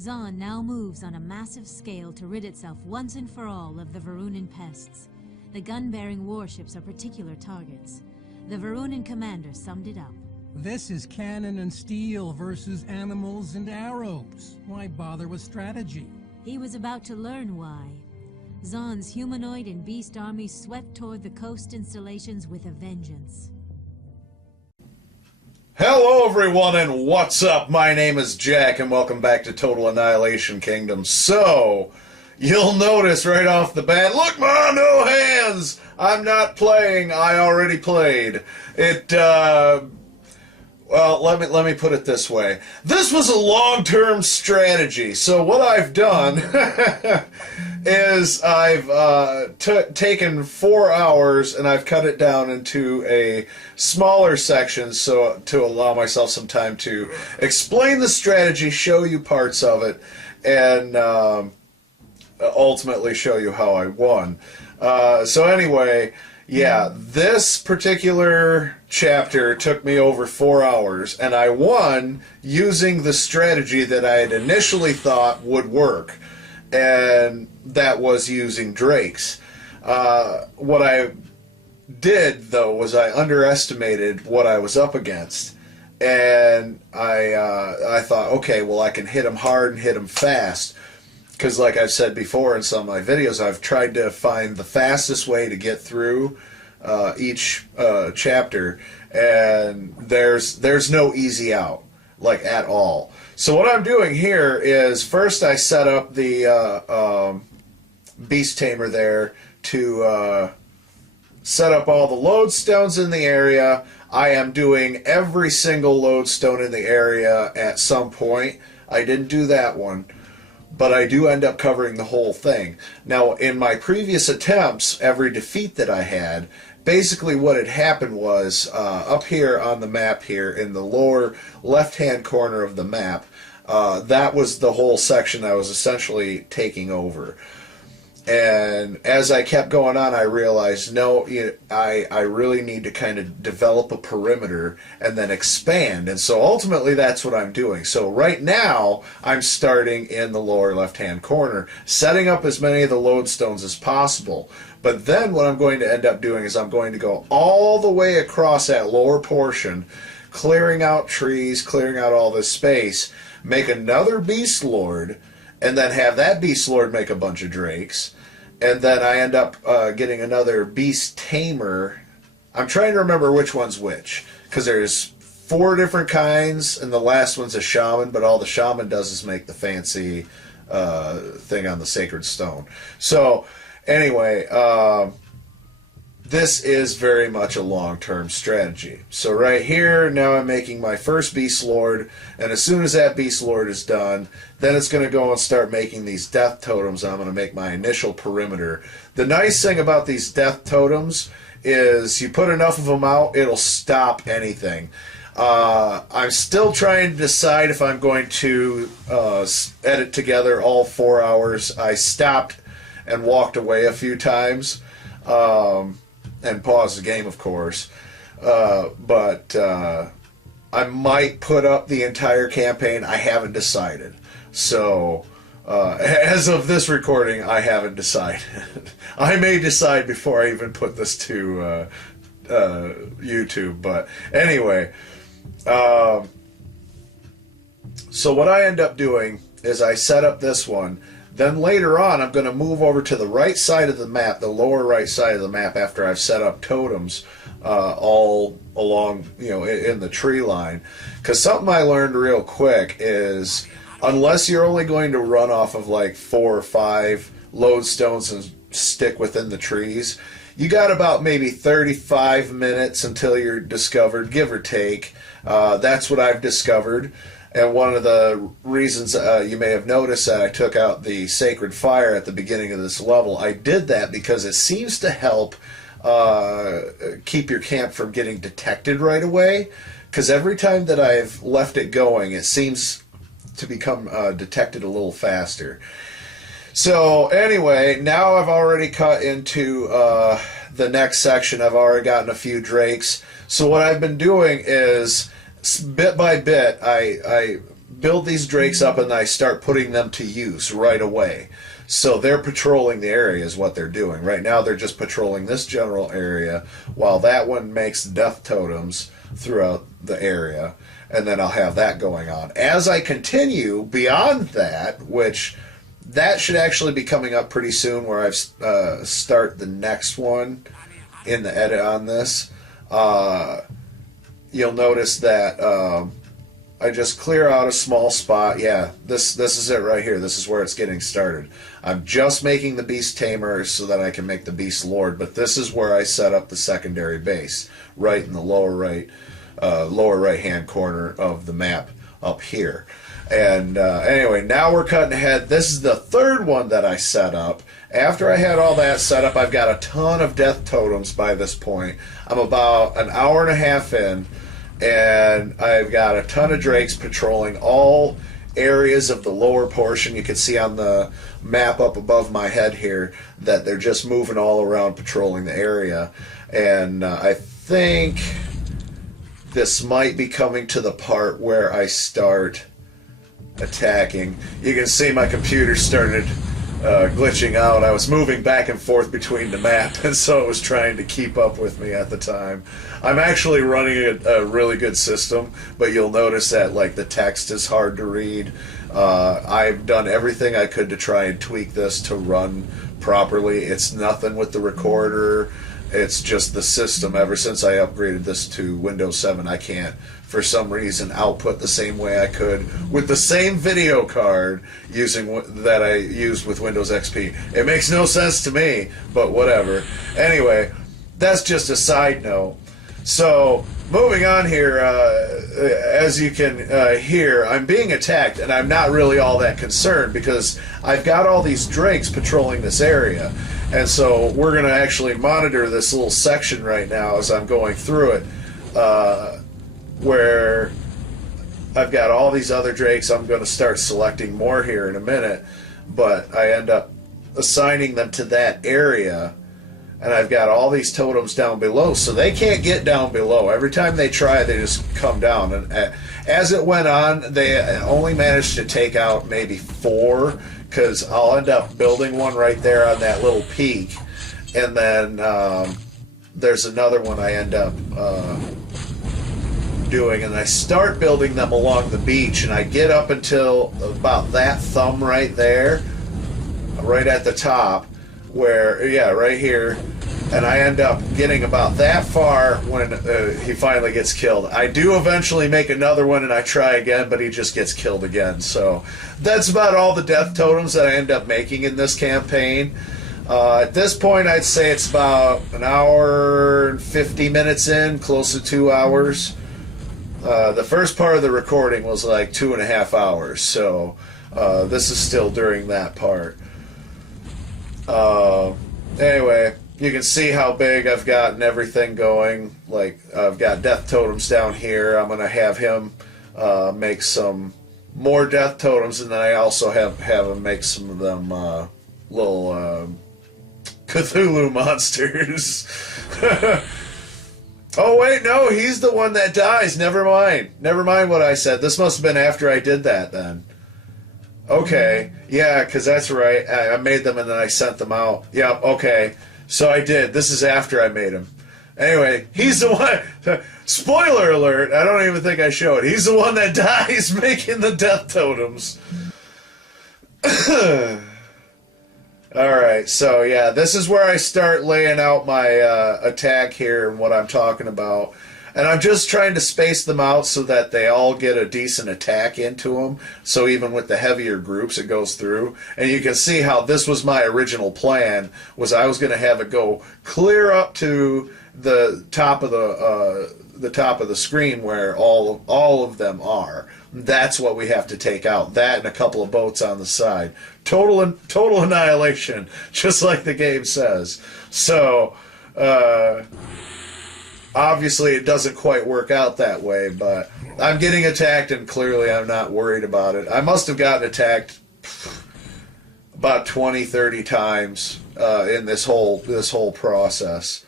Zahn now moves on a massive scale to rid itself once and for all of the Varunan pests. The gun-bearing warships are particular targets. The Varunan commander summed it up. This is cannon and steel versus animals and arrows. Why bother with strategy? He was about to learn why. Zahn's humanoid and beast army swept toward the coast installations with a vengeance. Hello everyone and what's up? My name is Jack and welcome back to Total Annihilation Kingdom. So, you'll notice right off the bat, look ma, no hands! I'm not playing, I already played. Well, let me put it this way. This was a long-term strategy. So what I've done is I've taken 4 hours and I've cut it down into a smaller section so to allow myself some time to explain the strategy, show you parts of it, and ultimately show you how I won. So anyway, yeah, this particular chapter took me over 4 hours, and I won using the strategy that I had initially thought would work, and that was using drakes. What I did, though, was I underestimated what I was up against, and I thought, okay, well, I can hit him hard and hit him fast. Because like I've said before in some of my videos, I've tried to find the fastest way to get through each chapter, and there's no easy out, like at all. So what I'm doing here is first I set up the beast tamer there to set up all the lodestones in the area. I am doing every single lodestone in the area at some point. I didn't do that one, but I do end up covering the whole thing. Now, in my previous attempts, every defeat that I had, basically what had happened was, up here on the map here, in the lower left-hand corner of the map, that was the whole section I was essentially taking over. And as I kept going on, I realized, no, I really need to kind of develop a perimeter and then expand. And so ultimately that's what I'm doing. So right now, I'm starting in the lower left-hand corner, setting up as many of the lodestones as possible. But then what I'm going to end up doing is I'm going to go all the way across that lower portion, clearing out trees, clearing out all this space, make another Beast Lord, and then have that Beast Lord make a bunch of drakes, and then I end up getting another Beast Tamer. I'm trying to remember which one's which, because there's 4 different kinds, and the last one's a shaman, but all the shaman does is make the fancy thing on the sacred stone. So, anyway, this is very much a long-term strategy. So right here, now I'm making my first Beast Lord, and as soon as that Beast Lord is done, then it's going to go and start making these death totems, and I'm going to make my initial perimeter. The nice thing about these death totems is you put enough of them out, it'll stop anything. I'm still trying to decide if I'm going to edit together all 4 hours. I stopped and walked away a few times. And pause the game, of course, but I might put up the entire campaign. I haven't decided. So, as of this recording, I haven't decided. I may decide before I even put this to YouTube, but anyway, so what I end up doing is I set up this one. Then later on, I'm going to move over to the right side of the map, the lower right side of the map, after I've set up totems all along, in the tree line. Because something I learned real quick is, unless you're only going to run off of like 4 or 5 lodestones and stick within the trees, you got about maybe 35 minutes until you're discovered, give or take. That's what I've discovered. And one of the reasons you may have noticed that I took out the Sacred Fire at the beginning of this level, I did that because it seems to help keep your camp from getting detected right away. Because every time that I've left it going, it seems to become detected a little faster. So anyway, now I've already cut into the next section. I've already gotten a few drakes. So what I've been doing is, bit by bit, I build these drakes up and I start putting them to use right away. So they're patrolling the area is what they're doing. Right now they're just patrolling this general area while that one makes death totems throughout the area. And then I'll have that going on. As I continue beyond that, which that should actually be coming up pretty soon where I start the next one in the edit on this, you'll notice that I just clear out a small spot. Yeah, this is it right here. This is where it's getting started. I'm just making the Beast Tamer so that I can make the Beast Lord, but this is where I set up the secondary base, right in the lower right hand corner of the map up here. And anyway, now we're cutting ahead. This is the third one that I set up. After I had all that set up, I've got a ton of death totems by this point. I'm about an hour and a half in, and I've got a ton of drakes patrolling all areas of the lower portion. You can see on the map up above my head here that they're just moving all around patrolling the area. And I think this might be coming to the part where I start attacking. You can see my computer started glitching out. I was moving back and forth between the map, and so it was trying to keep up with me at the time. I'm actually running a really good system, but you'll notice that like the text is hard to read. I've done everything I could to try and tweak this to run properly. It's nothing with the recorder. It's just the system. Ever since I upgraded this to Windows 7, I can't, for some reason, output the same way I could with the same video card that I used with Windows XP. It makes no sense to me, but whatever. Anyway, that's just a side note. So, moving on here, as you can hear, I'm being attacked, and I'm not really all that concerned because I've got all these drakes patrolling this area. And so we're going to actually monitor this little section right now as I'm going through it, where I've got all these other drakes. I'm going to start selecting more here in a minute, but I end up assigning them to that area, and I've got all these totems down below, so they can't get down below. Every time they try, they just come down. And as it went on, they only managed to take out maybe 4, because I'll end up building one right there on that little peak, and then there's another one I end up doing, and I start building them along the beach, and I get up until about that thumb right there, right at the top, where, yeah, right here, and I end up getting about that far when he finally gets killed. I do eventually make another one, and I try again, but he just gets killed again. So that's about all the death totems that I end up making in this campaign. At this point, I'd say it's about an hour and 50 minutes in, close to 2 hours. The first part of the recording was like 2.5 hours, so this is still during that part. Anyway, you can see how big I've gotten everything going. Like, I've got death totems down here. I'm going to have him make some more death totems, and then I also have him make some of them little Cthulhu monsters. Oh, wait, no, he's the one that dies. Never mind. Never mind what I said. This must have been after I did that, then. Okay, yeah, because that's right. I made them and then I sent them out. Yep, okay. So I did. This is after I made him. Anyway, he's the one. Spoiler alert. I don't even think I showed. He's the one that dies making the death totems. Alright, so yeah, this is where I start laying out my attack here and what I'm talking about. And I'm just trying to space them out so that they all get a decent attack into them. So even with the heavier groups, it goes through. And you can see how this was my original plan, was I was going to have it go clear up to the top of the screen where all of them are. That's what we have to take out. That and a couple of boats on the side. Total annihilation, just like the game says. So, obviously it doesn't quite work out that way, but I'm getting attacked and clearly I'm not worried about it. I must have gotten attacked about 20-30 times in this whole process.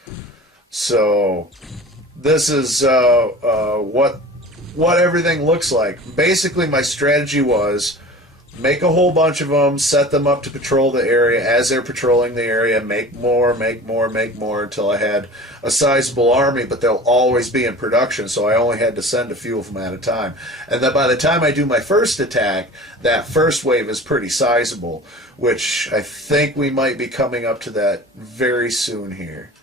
So this is what what everything looks like. Basically, my strategy was make a whole bunch of them, set them up to patrol the area. As they're patrolling the area, make more, make more, make more, until I had a sizable army, but they'll always be in production, so I only had to send a few of them at a time. And then by the time I do my first attack, that first wave is pretty sizable, which I think we might be coming up to that very soon here.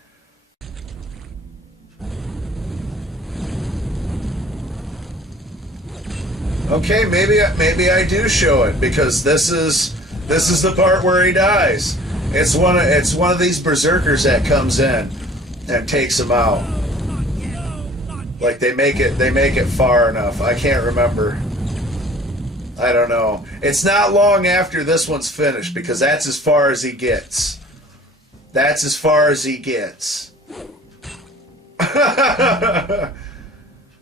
Okay, maybe I do show it, because this is the part where he dies. It's one of these berserkers that comes in and takes him out. Like they make it far enough. I can't remember. I don't know. It's not long after this one's finished, because that's as far as he gets. That's as far as he gets.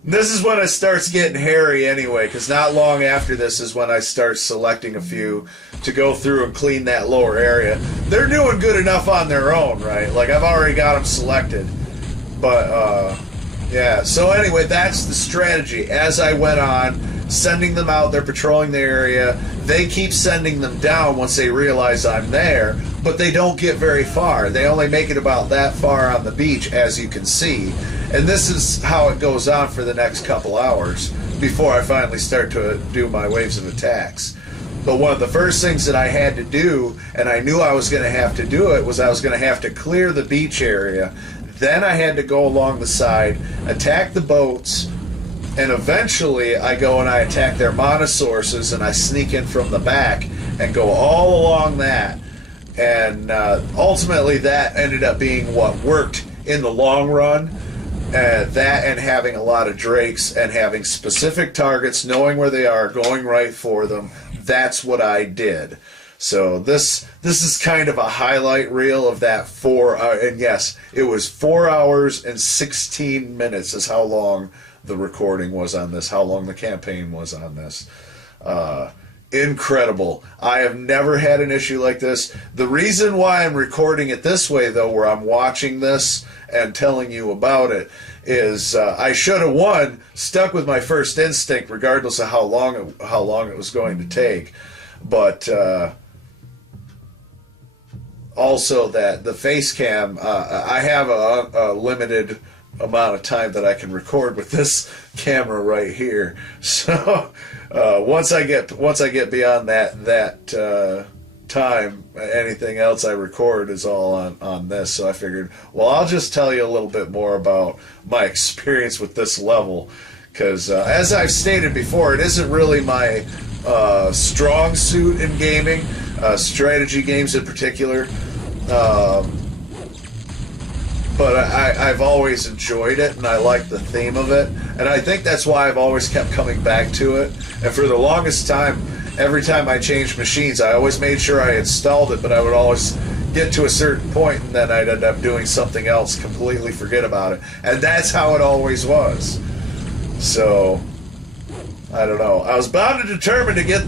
This is when it starts getting hairy anyway, because not long after this is when I start selecting a few to go through and clean that lower area. They're doing good enough on their own, right? Like, I've already got them selected. But, yeah. So anyway, that's the strategy. As I went on, sending them out, they're patrolling the area. They keep sending them down once they realize I'm there, but they don't get very far. They only make it about that far on the beach, as you can see. And this is how it goes on for the next couple hours before I finally start to do my waves of attacks. But one of the first things that I had to do, and I knew I was going to have to do it, was I was going to have to clear the beach area. Then I had to go along the side, attack the boats, and eventually I go and I attack their monosources, and I sneak in from the back and go all along that. And ultimately that ended up being what worked in the long run. That and having a lot of drakes and having specific targets, knowing where they are, going right for them. That's what I did. So this is kind of a highlight reel of that 4 hour, and yes, it was 4 hours and 16 minutes is how long the recording was on this, how long the campaign was on this. Incredible. I have never had an issue like this. The reason why I'm recording it this way, though, where I'm watching this and telling you about it, is I should have stuck with my first instinct, regardless of how long it was going to take. But also that the face cam, I have a limited amount of time that I can record with this camera right here. So once I get beyond that time, anything else I record is all on this. So I figured, well, I'll just tell you a little bit more about my experience with this level, because as I've stated before, it isn't really my strong suit in gaming, strategy games in particular. But I've always enjoyed it, and I like the theme of it, and I think that's why I've always kept coming back to it. And for the longest time, every time I changed machines, I always made sure I installed it, but I would always get to a certain point, and then I'd end up doing something else, completely forget about it. And that's how it always was. So, I don't know. I was bound and determined to get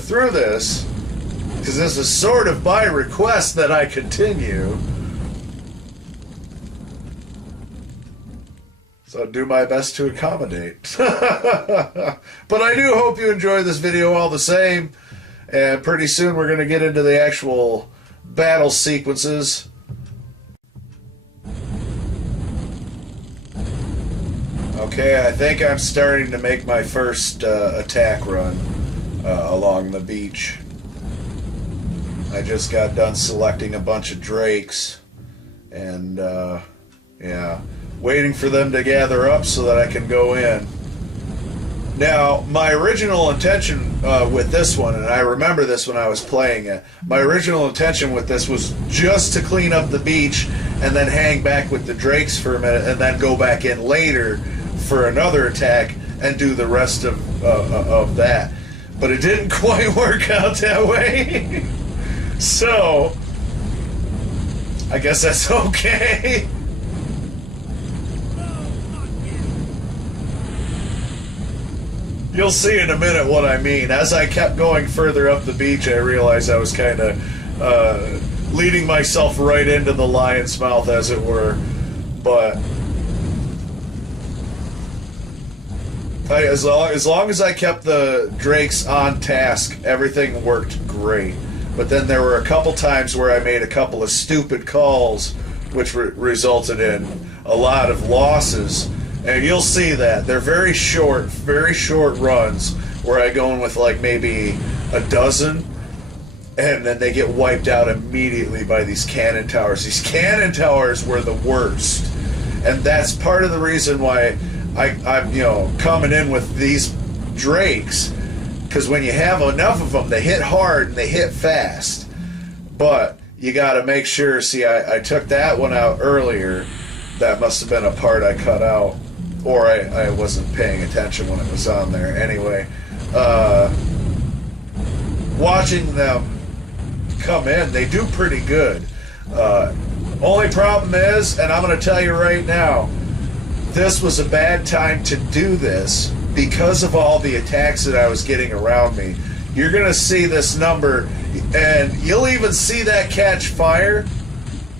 through this, because this is sort of by request that I continue. So I'll do my best to accommodate. But I do hope you enjoy this video all the same. And pretty soon we're going to get into the actual battle sequences. Okay, I think I'm starting to make my first attack run along the beach. I just got done selecting a bunch of drakes. And, yeah, waiting for them to gather up so that I can go in. Now, my original intention with this one, and I remember this when I was playing it, my original intention with this was just to clean up the beach and then hang back with the drakes for a minute and then go back in later for another attack and do the rest of that. But it didn't quite work out that way. So, I guess that's okay. You'll see in a minute what I mean. As I kept going further up the beach, I realized I was kind of leading myself right into the lion's mouth, as it were. But As long as I kept the Drakes on task, everything worked great. But then there were a couple times where I made a couple of stupid calls, which resulted in a lot of losses. And you'll see that. They're very short runs, where I go in with like maybe a dozen, and then they get wiped out immediately by these cannon towers. These cannon towers were the worst. And that's part of the reason why I'm coming in with these Drakes, because when you have enough of them, they hit hard and they hit fast. But you got to make sure. See, I took that one out earlier. That must have been a part I cut out, or I wasn't paying attention when it was on there. Anyway, watching them come in, they do pretty good. Only problem is, and I'm going to tell you right now, this was a bad time to do this because of all the attacks that I was getting around me. You're going to see this number, and you'll even see that catch fire.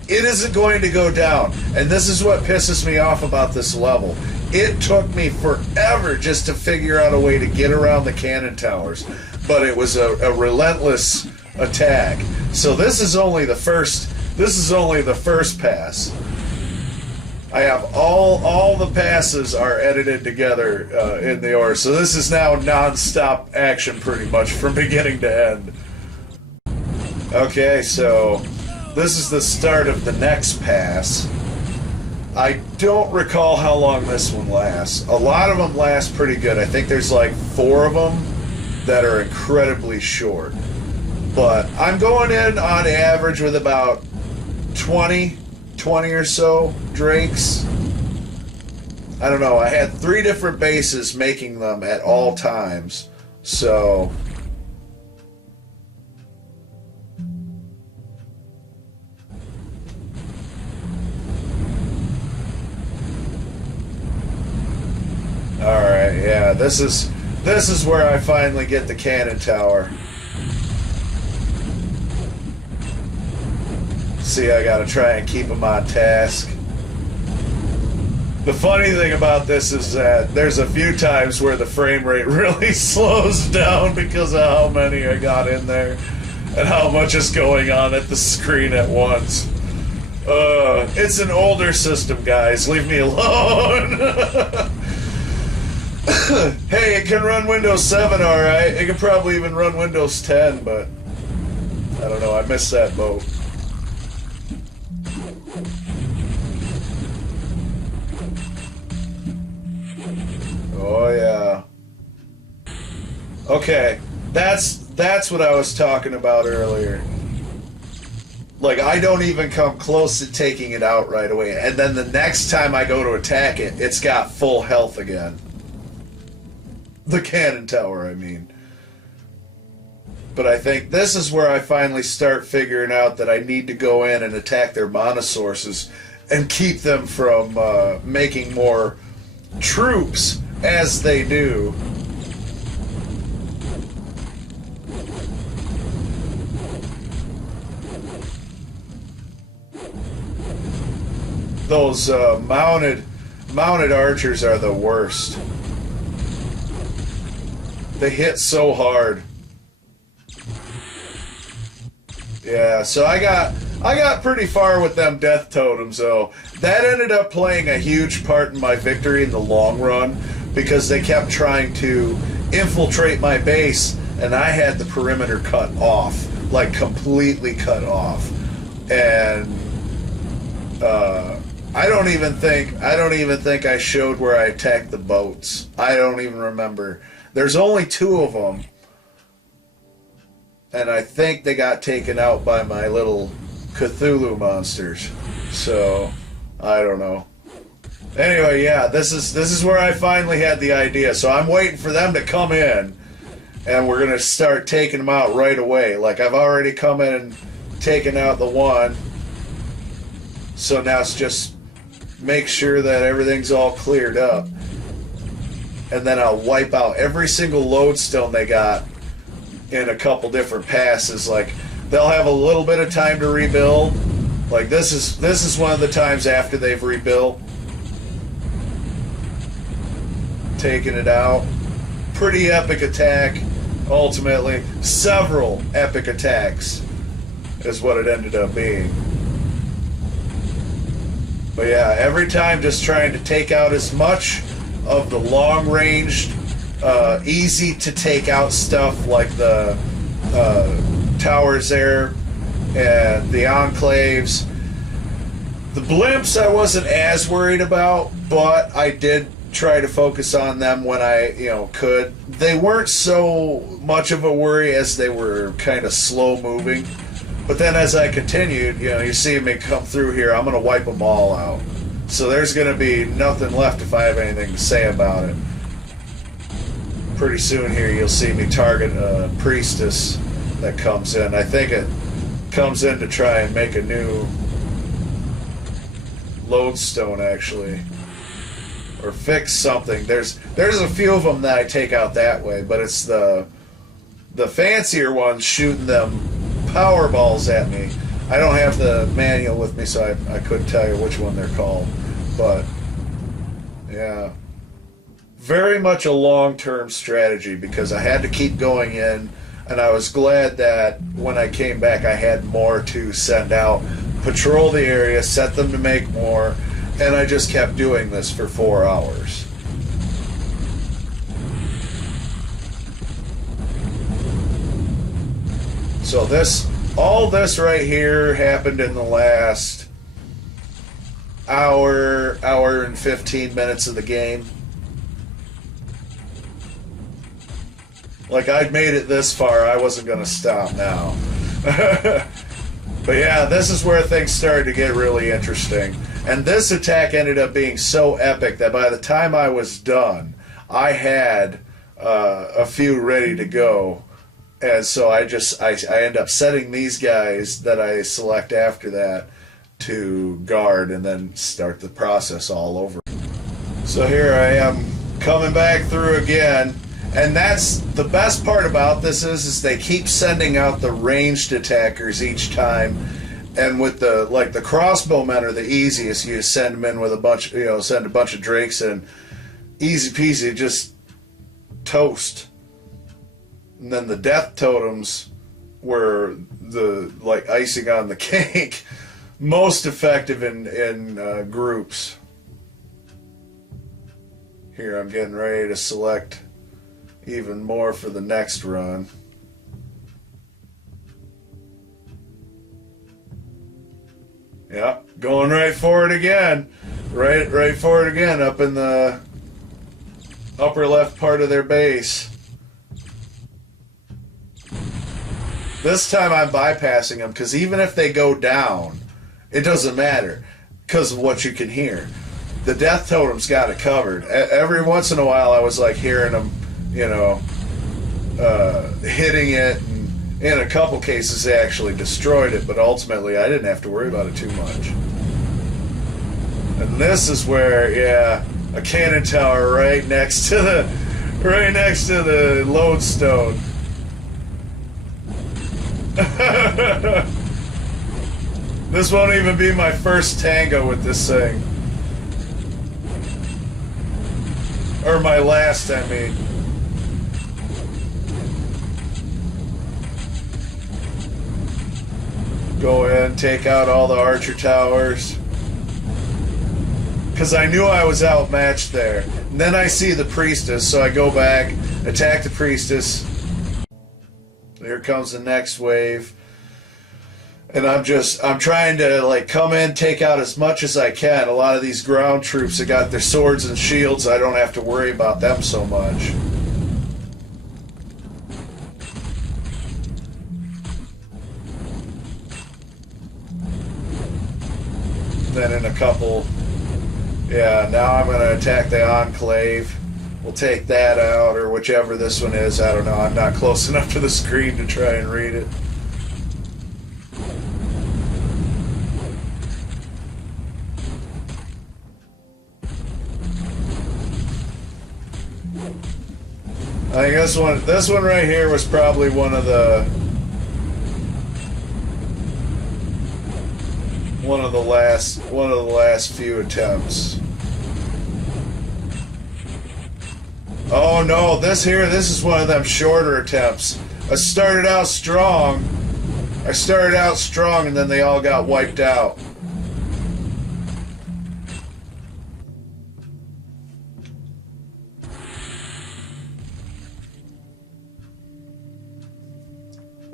It isn't going to go down. And this is what pisses me off about this level. It took me forever just to figure out a way to get around the cannon towers. But it was a relentless attack. So this is only the first pass. I have all the passes are edited together in the order. So this is now non-stop action pretty much from beginning to end. Okay, so this is the start of the next pass. I don't recall how long this one lasts. A lot of them last pretty good. I think there's like 4 of them that are incredibly short. But I'm going in on average with about 20 or so Drakes. I don't know. I had 3 different bases making them at all times. So alright, yeah, this is where I finally get the cannon tower. See, I gotta try and keep them on task. The funny thing about this is that there's a few times where the frame rate really slows down because of how many I got in there and how much is going on at the screen at once. It's an older system, guys. Leave me alone. Hey, it can run Windows 7, alright. It can probably even run Windows 10, but I don't know. I missed that boat. Oh yeah. Okay, that's what I was talking about earlier. Like, I don't even come close to taking it out right away, and then the next time I go to attack it, it's got full health again. The cannon tower, I mean. But I think this is where I finally start figuring out that I need to go in and attack their mana sources and keep them from making more troops as they do. Those mounted archers are the worst. They hit so hard. Yeah, so I got pretty far with them death totems, though. That ended up playing a huge part in my victory in the long run, because they kept trying to infiltrate my base, and I had the perimeter cut off, like completely cut off. And I don't even think I showed where I attacked the boats. I don't even remember. There's only 2 of them, and I think they got taken out by my little Cthulhu monsters. So I don't know. Anyway, yeah, this is where I finally had the idea. So I'm waiting for them to come in, and we're gonna start taking them out right away. Like, I've already come in and taken out the one. So now it's just make sure that everything's all cleared up, and then I'll wipe out every single lodestone they got in a couple different passes. Like, they'll have a little bit of time to rebuild. Like, this is one of the times after they've rebuilt. taking it out. Pretty epic attack, ultimately. Several epic attacks is what it ended up being. But yeah, every time just trying to take out as much of the long-ranged, easy to take out stuff like the towers there and the enclaves. The blimps I wasn't as worried about, but I did try to focus on them when I, could. They weren't so much of a worry as they were kind of slow moving. But then as I continued, you see me come through here, I'm going to wipe them all out. So there's going to be nothing left if I have anything to say about it. Pretty soon here you'll see me target a priestess that comes in. I think it comes in to try and make a new lodestone, actually. Or fix something. There's a few of them that I take out that way, but it's the fancier ones shooting them power balls at me. I don't have the manual with me, so I couldn't tell you which one they're called. But yeah, very much a long-term strategy because I had to keep going in, and I was glad that when I came back I had more to send out, patrol the area, set them to make more, and I just kept doing this for 4 hours. So all this right here happened in the last hour and 15 minutes of the game. Like, I'd made it this far, I wasn't going to stop now. But yeah, this is where things started to get really interesting. And this attack ended up being so epic that by the time I was done, I had a few ready to go. And so I end up setting these guys that I select after that to guard and then start the process all over. So here I am coming back through again. And that's the best part about this is they keep sending out the ranged attackers each time. And with the crossbowmen are the easiest. You send them in with a bunch, send a bunch of drakes and easy peasy, just toast. And then the death totems were the icing on the cake, most effective in groups. Here I'm getting ready to select even more for the next run. Yeah, going right for it again. Right for it again, up in the upper left part of their base. This time I'm bypassing them because even if they go down, it doesn't matter because of what you can hear. The death totem's got it covered. Every once in a while I was hearing them, hitting it, and in a couple cases they actually destroyed it, but ultimately I didn't have to worry about it too much. And this is where, yeah, a cannon tower right next to the lodestone. This won't even be my first tango with this thing. Or my last, I mean. Go in, take out all the archer towers. Because I knew I was outmatched there. And then I see the priestess, so I go back, attack the priestess. Here comes the next wave. And I'm trying to come in, take out as much as I can. A lot of these ground troops that got their swords and shields, I don't have to worry about them so much. Then in a couple, yeah, now I'm going to attack the enclave. We'll take that out, or whichever this one is. I don't know. I'm not close enough to the screen to try and read it. I think this one right here was probably one of the last few attempts. Oh no, this is one of them shorter attempts. I started out strong, and then they all got wiped out.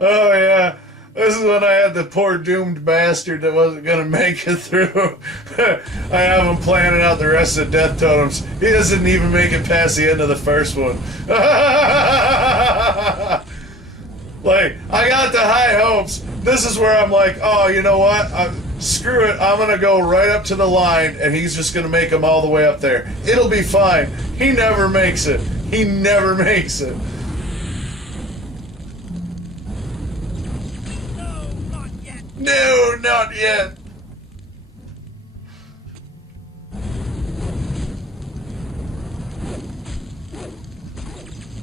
Oh yeah, this is when I had the poor doomed bastard that wasn't gonna make it through. I have him planning out the rest of the death totems. He doesn't even make it past the end of the first one. Like, I got the high hopes. This is where I'm like, oh, you know what? Screw it. I'm gonna go right up to the line, and he's just gonna make them all the way up there. It'll be fine. He never makes it. He never makes it. No, not yet.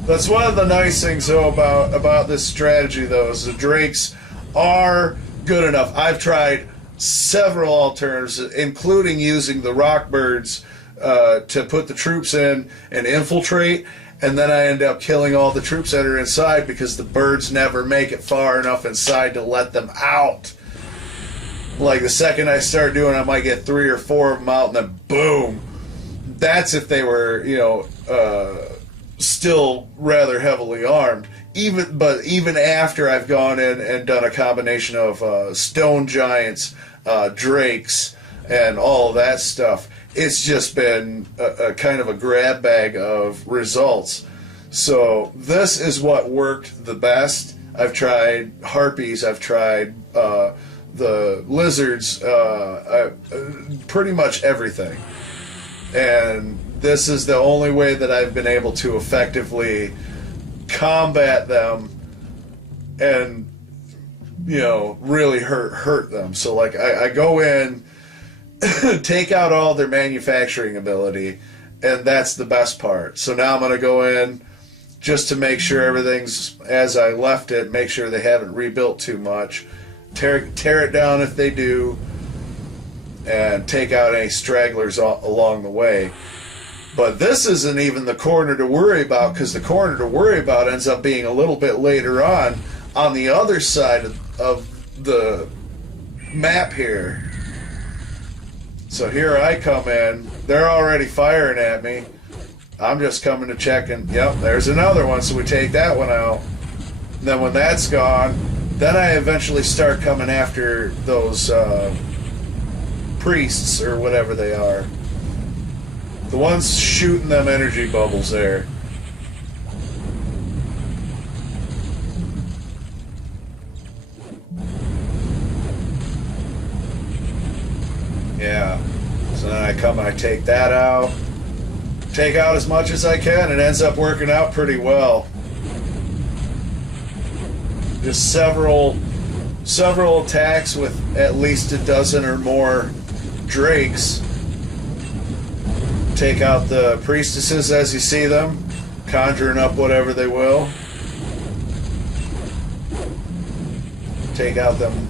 That's one of the nice things, though, about this strategy, though, is the Drakes are good enough. I've tried several alternatives, including using the Rockbirds to put the troops in and infiltrate, and then I end up killing all the troops that are inside because the birds never make it far enough inside to let them out. Like, the second I start doing it, I might get 3 or 4 of them out, and then boom. That's if they were, you know, still rather heavily armed. But even after I've gone in and done a combination of stone giants, drakes, and all of that stuff, it's just been a kind of a grab bag of results. So this is what worked the best. I've tried harpies, I've tried the lizards, pretty much everything. And this is the only way that I've been able to effectively combat them and, you know, really hurt them. So, like, I go in, take out all their manufacturing ability, and that's the best part. So now I'm going to go in just to make sure everything's as I left it, make sure they haven't rebuilt too much, tear it down if they do, and take out any stragglers along the way. But this isn't even the corner to worry about, because the corner to worry about ends up being a little bit later on the other side of the map here. So here I come in. They're already firing at me. I'm just coming to check, and yep, there's another one, so we take that one out. And then when that's gone, then I eventually start coming after those priests, or whatever they are. The ones shooting them energy bubbles there. Yeah. So then I come and I take that out. Take out as much as I can. It ends up working out pretty well. Just several attacks with at least a dozen or more drakes. Take out the priestesses as you see them, conjuring up whatever they will. Take out them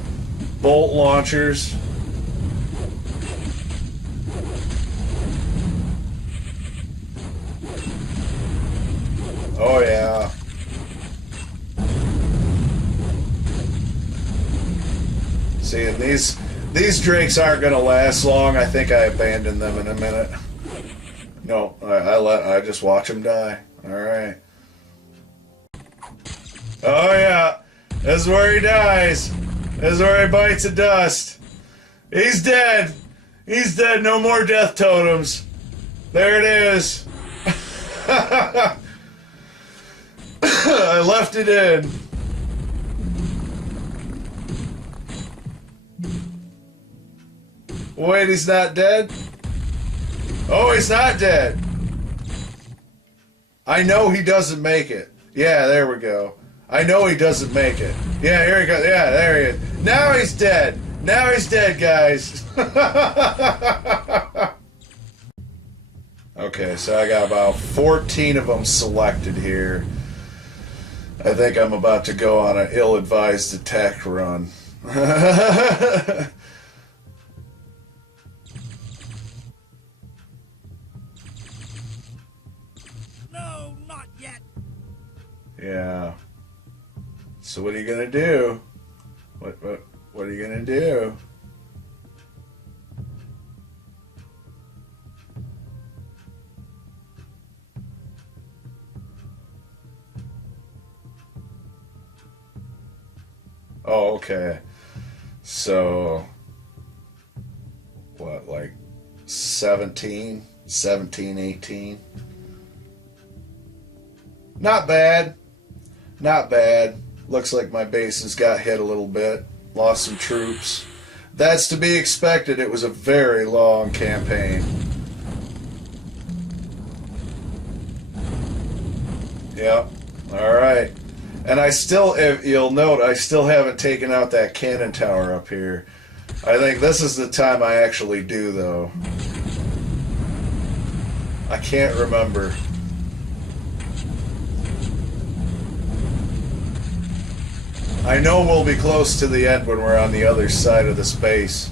bolt launchers. Oh yeah. See, and these drakes aren't going to last long. I think I abandoned them in a minute. No, I just watch him die. All right. Oh yeah, this is where he dies. This is where he bites the dust. He's dead. He's dead. No more death totems. There it is. I left it in. Wait, he's not dead? Oh, he's not dead. I know he doesn't make it. Yeah, there we go. I know he doesn't make it. Yeah, here he goes. Yeah, there he is. Now he's dead. Now he's dead, guys. Okay, so I got about 14 of them selected here. I think I'm about to go on an ill-advised attack run. No, Yeah. So what are you gonna do? What are you gonna do? Oh, okay. So what, like 17, 18? Not bad. Not bad. Looks like my bases got hit a little bit. Lost some troops. That's to be expected. It was a very long campaign. Yep. Alright. And I still, if you'll note, I still haven't taken out that cannon tower up here. I think this is the time I actually do, though. I can't remember. I know we'll be close to the end when we're on the other side of the space.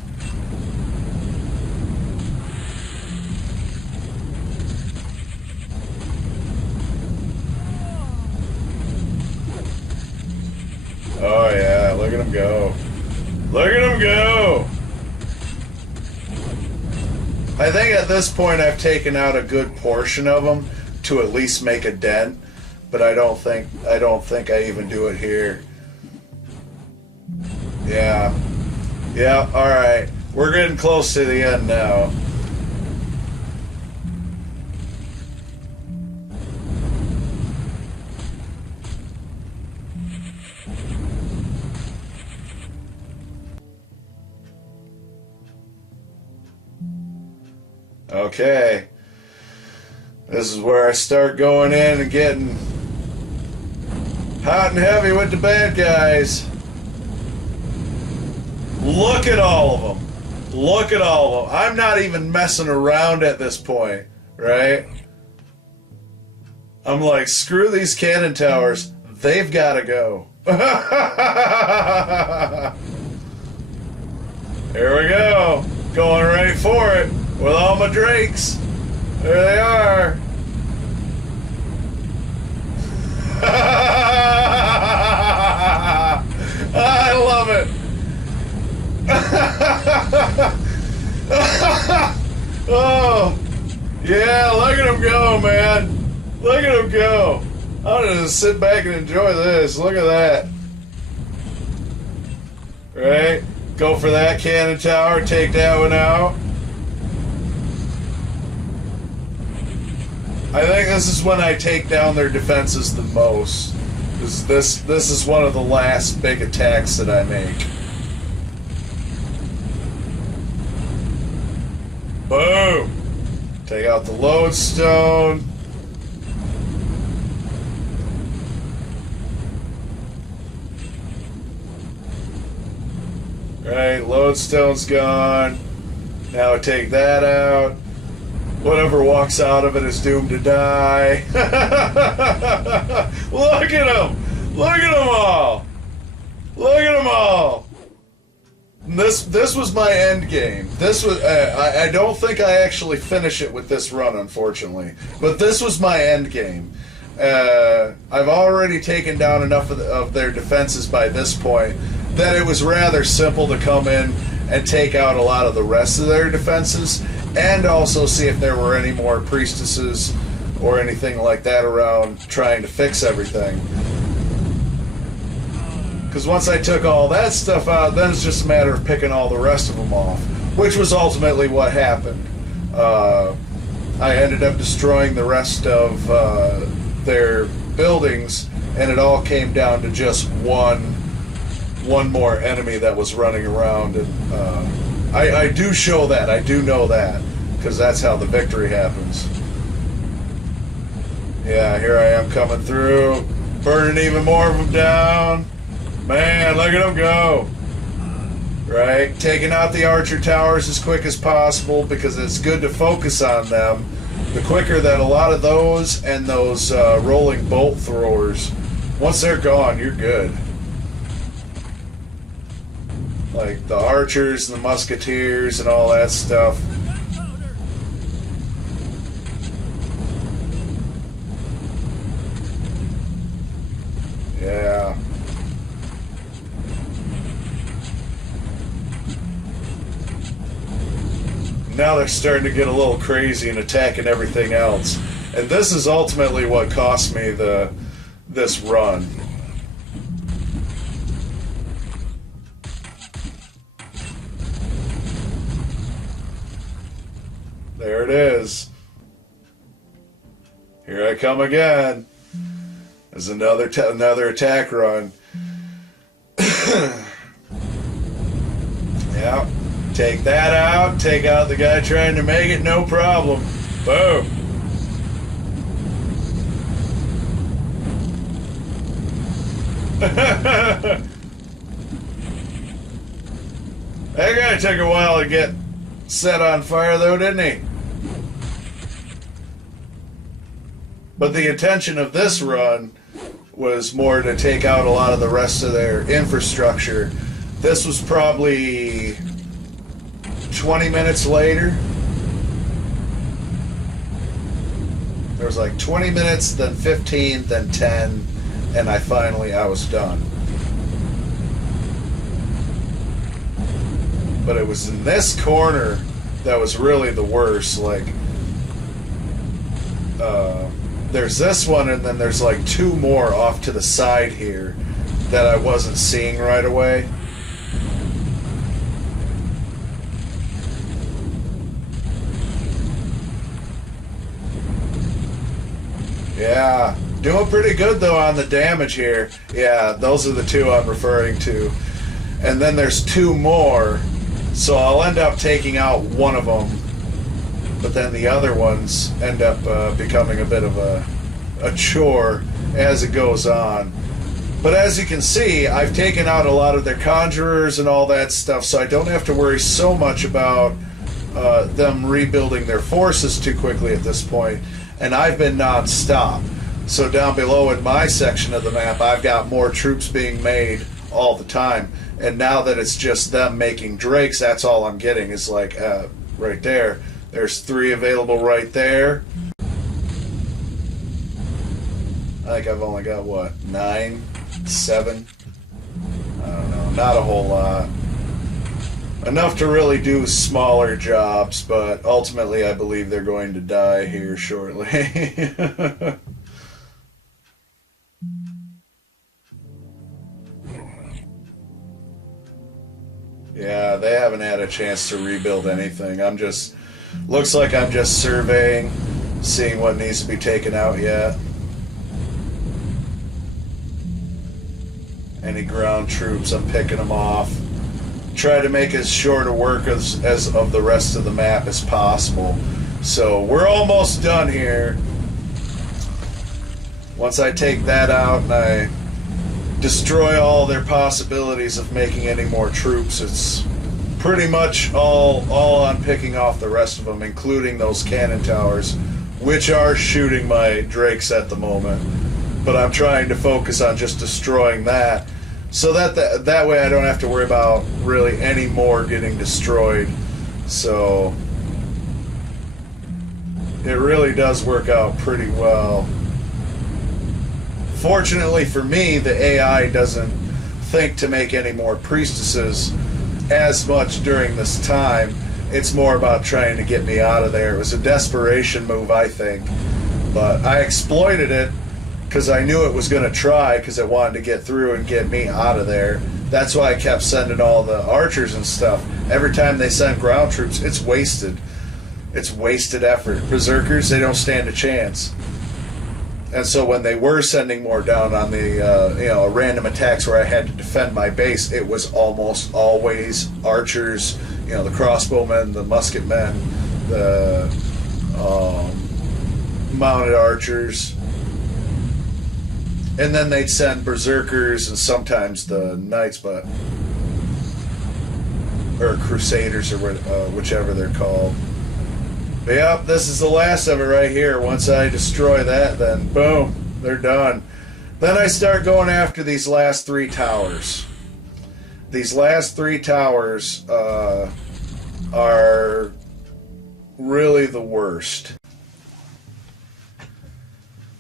Oh yeah, look at him go. Look at him go! I think at this point I've taken out a good portion of them to at least make a dent, but I don't think I even do it here. Yeah. Yeah, alright. We're getting close to the end now. Okay. This is where I start going in and getting hot and heavy with the bad guys. Look at all of them. Look at all of them. I'm not even messing around at this point, right? I'm like, screw these cannon towers. They've got to go. Here we go. Going right for it with all my drakes. There they are. I love it. Oh, yeah, look at him go, man. Look at him go. I'm gonna just sit back and enjoy this. Look at that. Right? Go for that cannon tower, take that one out. I think this is when I take down their defenses the most. This is one of the last big attacks that I make. Boom! Take out the lodestone. Right, lodestone's gone. Now take that out. Whatever walks out of it is doomed to die. Look at them! Look at them all! Look at them all! This was my end game. This was I don't think I actually finish it with this run, unfortunately. But this was my end game. I've already taken down enough of their defenses by this point that it was rather simple to come in and take out a lot of the rest of their defenses, and also see if there were any more priestesses or anything like that around trying to fix everything. Because once I took all that stuff out, then it's just a matter of picking all the rest of them off, which was ultimately what happened. I ended up destroying the rest of their buildings, and it all came down to just one more enemy that was running around. And I do show that. I do know that, because that's how the victory happens. Yeah, here I am coming through, burning even more of them down. Man, look at them go. Right? Taking out the archer towers as quick as possible, because it's good to focus on them. The quicker that a lot of those and those rolling bolt throwers, once they're gone, you're good. Like the archers and the musketeers and all that stuff. now they're starting to get a little crazy and attacking everything else. And this is ultimately what cost me this run. There it is. Here I come again. There's another attack run. Yeah. Take that out. Take out the guy trying to make it. No problem. Boom. That guy took a while to get set on fire though, didn't he? But the intention of this run was more to take out a lot of the rest of their infrastructure. This was probably 20 minutes later. There was like 20 minutes, then 15, then 10, and I was done. But it was in this corner that was really the worst. Like, there's this one, and then there's like two more off to the side here that I wasn't seeing right away. Yeah, doing pretty good though on the damage here. Yeah, those are the two I'm referring to. And then there's two more, so I'll end up taking out one of them, but then the other ones end up becoming a bit of a chore as it goes on. But as you can see, I've taken out a lot of their conjurers and all that stuff, so I don't have to worry so much about them rebuilding their forces too quickly at this point. And I've been non-stop. So down below in my section of the map, I've got more troops being made all the time. And now that it's just them making drakes, that's all I'm getting is like right there. There's 3 available right there. I think I've only got, what, 9, 7? I don't know, not a whole lot. Enough to really do smaller jobs, but ultimately I believe they're going to die here shortly. Yeah, they haven't had a chance to rebuild anything. Looks like I'm just surveying, seeing what needs to be taken out yet. Any ground troops, I'm picking them off. Try to make as short a work as of the rest of the map as possible. So we're almost done here. Once I take that out and I destroy all their possibilities of making any more troops, it's pretty much all on picking off the rest of them, including those cannon towers, which are shooting my drakes at the moment. But I'm trying to focus on just destroying that, so that way I don't have to worry about really any more getting destroyed. So it really does work out pretty well. Fortunately for me, the AI doesn't think to make any more priestesses as much during this time. It's more about trying to get me out of there. It was a desperation move, I think, but I exploited it because I knew it was going to try, because it wanted to get through and get me out of there. That's why I kept sending all the archers and stuff. Every time they send ground troops, it's wasted. It's wasted effort. Berserkers, they don't stand a chance. And so when they were sending more down on the random attacks where I had to defend my base, it was almost always archers, the crossbowmen, the musketmen, the mounted archers. And then they'd send berserkers and sometimes the knights, or crusaders, or whichever they're called. But yep, this is the last of it right here. Once I destroy that, then boom, they're done. Then I start going after these last 3 towers. These last 3 towers are really the worst.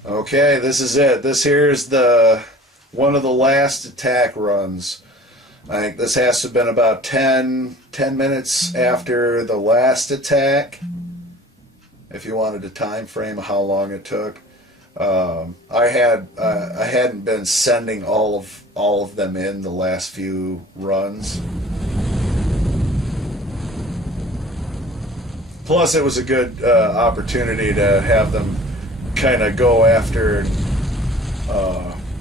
Okay, this is it. This here is one of the last attack runs. I think this has to have been about 10 minutes after the last attack, if you wanted a time frame of how long it took. I hadn't been sending all of them in the last few runs. Plus, it was a good opportunity to have them kind of go after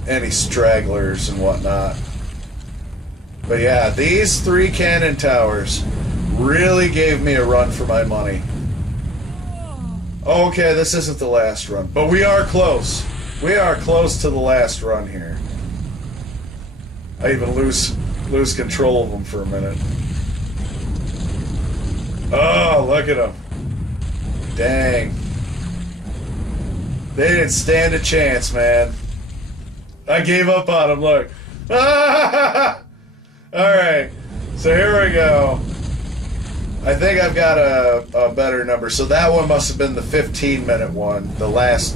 any stragglers and whatnot. But yeah, these 3 cannon towers really gave me a run for my money. Okay, this isn't the last run, but we are close. We are close to the last run here. I even lose control of them for a minute. Oh, look at them. Dang. They didn't stand a chance, man. I gave up on them, look. Alright, so here we go. I think I've got a better number. So that one must have been the 15-minute one, the last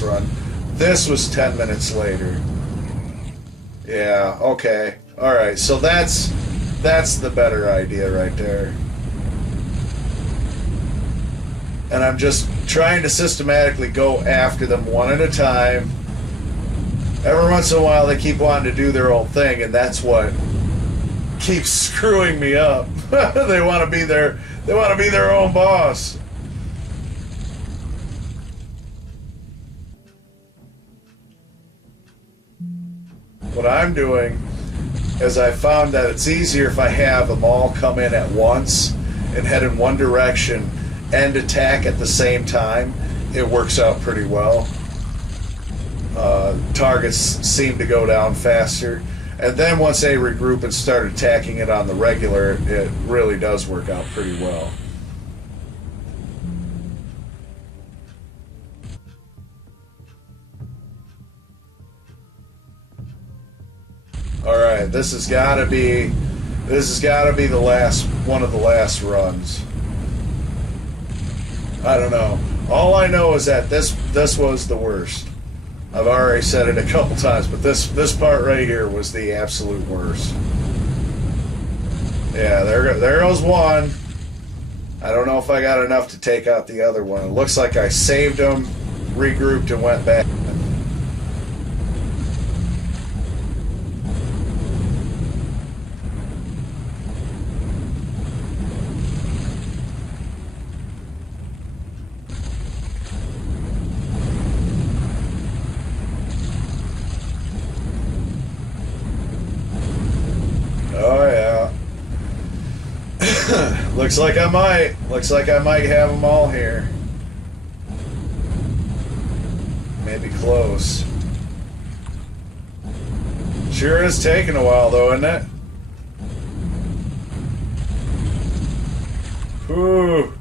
run. This was 10 minutes later. Yeah, okay. Alright, so that's the better idea right there. And I'm just trying to systematically go after them one at a time. Every once in a while they keep wanting to do their own thing, and that's what keeps screwing me up. They want to be their own boss. What I'm doing is I found that it's easier if I have them all come in at once and head in one direction and attack at the same time. It works out pretty well. Targets seem to go down faster. And then once they regroup and start attacking it on the regular, it really does work out pretty well. Alright, this has gotta be the last one of the last runs. I don't know. All I know is that this was the worst. I've already said it a couple times, but this part right here was the absolute worst. Yeah, there goes one. I don't know if I got enough to take out the other one. It looks like I saved them, regrouped, and went back. Oh yeah. Looks like I might have them all here. Maybe close. Sure is taking a while though, isn't it? Whew.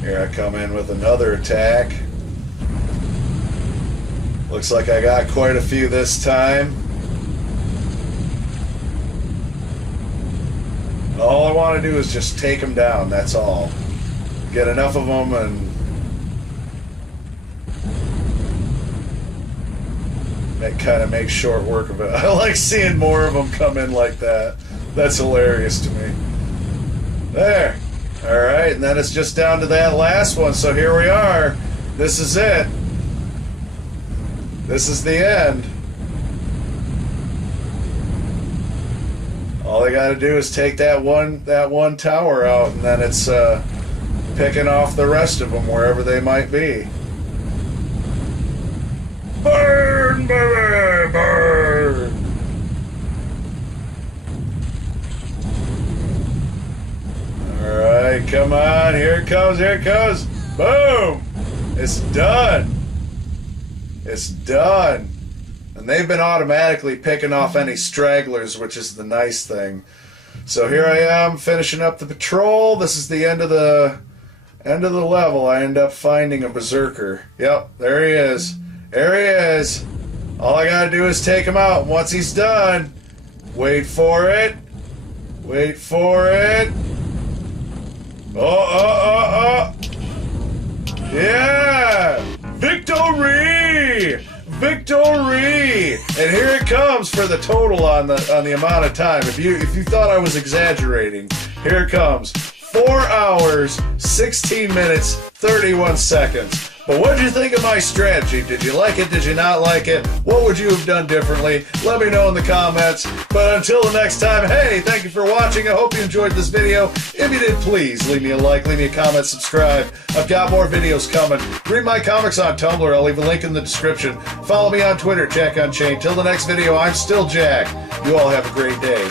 Here I come in with another attack. Looks like I got quite a few this time. All I want to do is just take them down, that's all. Get enough of them and kind of make short work of it. I like seeing more of them come in like that. That's hilarious to me. There. Alright, and then it's just down to that last one, so here we are. This is it. This is the end. All I gotta do is take that one tower out, and then it's picking off the rest of them wherever they might be. Burn, baby, burn! Alright, come on, here it comes, here it goes. Boom! It's done. It's done. And they've been automatically picking off any stragglers, which is the nice thing. So here I am finishing up the patrol. This is the end of the level. I end up finding a berserker. Yep, there he is. There he is. All I gotta do is take him out. Once he's done, wait for it. Wait for it. Oh. Yeah! Victory! And here it comes for the total on the amount of time. If you thought I was exaggerating, here it comes. 4 hours, 16 minutes, 31 seconds. But what did you think of my strategy? Did you like it? Did you not like it? What would you have done differently? Let me know in the comments. But until the next time, hey, thank you for watching. I hope you enjoyed this video. If you did, please leave me a like, leave me a comment, subscribe. I've got more videos coming. Read my comics on Tumblr. I'll leave a link in the description. Follow me on Twitter, Jack Unchained. Till the next video, I'm still Jack. You all have a great day.